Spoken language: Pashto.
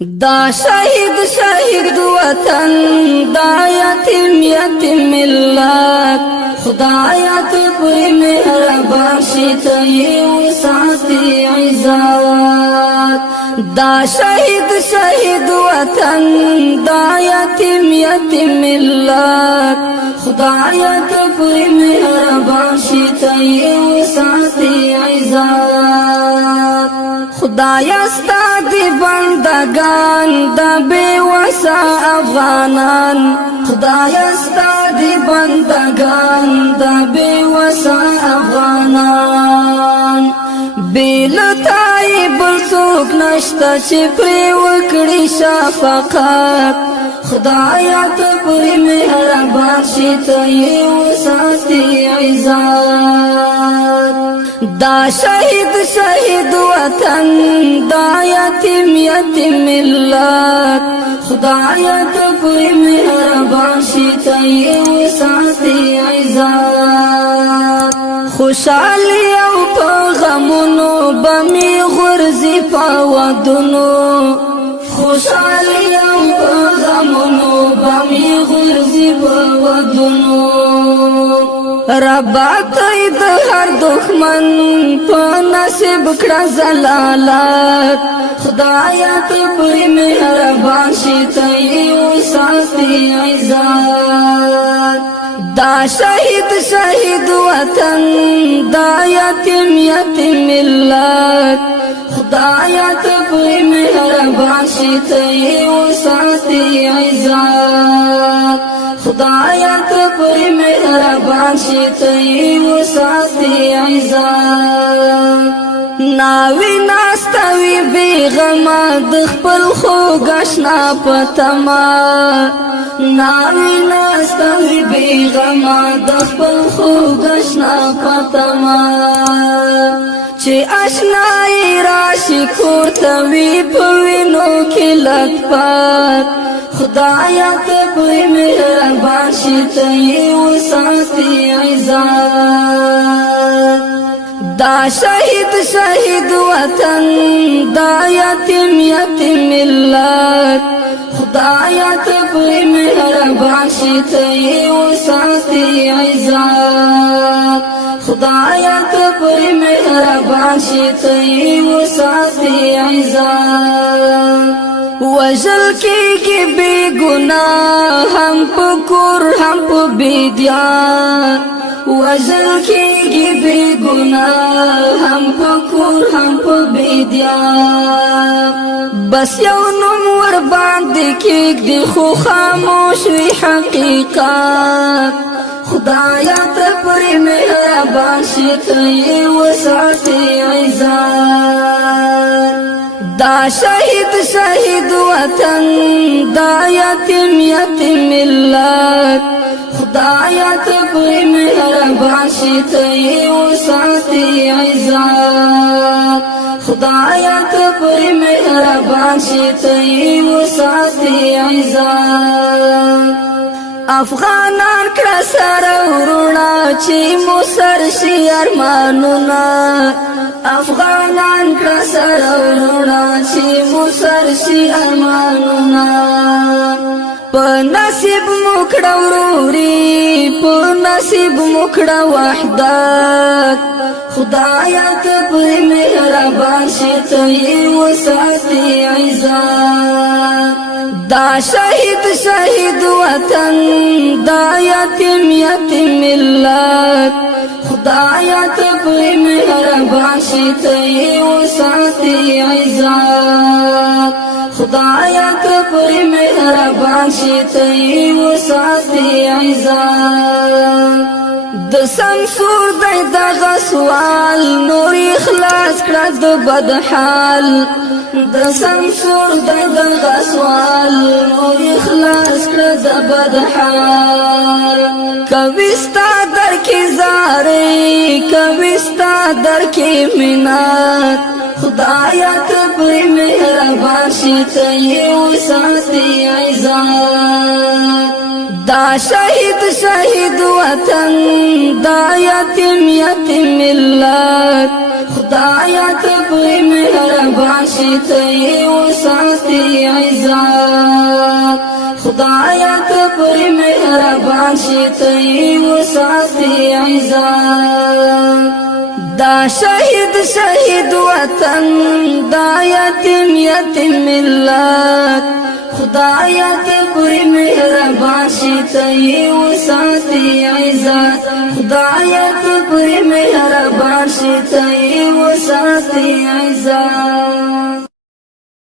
دا شهید وطن دا یتیم ملت خدایا تو پوری مهربان شیطی و ساتی عزت دا شهید وطن دا یتیم ملت خدایا تو پوری مهربان شیطی و ساتی عزت خدایا ستا دی بندگان دا بے وسا افغانان خدایا ستا دی بندگان دا بے وسا افغانان بیلتائی بلسوک نشتا چی پری وکڑی شفقت خدایا تو پوری مہربان شیطی و ساتی عزت دا شهید وطن دا یتیم ملت خدایا تو پوری مهربان شیطی و ساتی عزت خوشحالی او پا غمونو بمی غرزی پا ودونو خوشحالی او پا غمونو بمی غرزی پا ودونو ربا تید هر دخمن پا نصیب کڑا زلالت خدایا تو پوری مہربان شیطی و ساتی عزت دا شهید وطن دا یتیم ملت خدایا تو پوری مہربان شیطی و ساتی عزت خدایا تو پوری مہربان شیطی و ساتی عزت ناوی ناستوی بیغما دخپل خوگشنا پتما ناوی ناستوی بیغما دخپل خوگشنا پتما چه اشنائی راشی کورتوی پوینو کلت پات خدایا تو پوری مہربان شیطی و ساتی عزت دا شهید وطن دا یتیم ملت خدایا تو پوری مہربان شیطی و ساتی عزت خدایا تو پوری مہربان شیطی و ساتی عزت وجل کی بے گناہ ہم پکور ہم پا بیدیان وجل کی بے گناہ ہم پکور ہم پا بیدیان بس یو نمور باندی کیک دی خو خاموش وی حقیقت خدایا تو پوری مہربان شیطی و ساتی عزت دا شهید وطن دا یتیم ملت خدایا تو پوری مہربان شیطی و ساتی عزت خدایا تو پوری مہربان شیطی و ساتی عزت افغانان کړه سره ورونا چې مو سر شي ارمانونه افغانان کړه سره ورونا چې مو سر شي ارمانونه په نصیب مو کړه وروري په نصیب مو کړه وحدت خدایا ته پوری مهربان شیطی و ساتی عزت دا شهید وطن دا یتیم ملت خدایا تو پوری مہربان شیطی و ساتی عزت خدایا تو پوری مہربان شیطی و ساتی عزت د سمسور دی دغه سوال نور اخلاص کړه د بد حال د سمسور دی دغه سوال نور اخلاص کړه د بد حال کوي ستا در کې زارې کوي ستا در کې منات خدایا تو پوری مہربان شیطی و ساتی عزت دا شهید وطن دا یتیم ملت خدایا ته پرې مهربان شي ته یې وساتې عزت خدایا ته پرې مهربان شي ته یې وساتې عزت دا شهید وطن دا یتیم ملت خدایا ته پرې مهربان شي ته یې وساتې عزت خدایا ته پرې مهربان شي ته یې وساتې عزت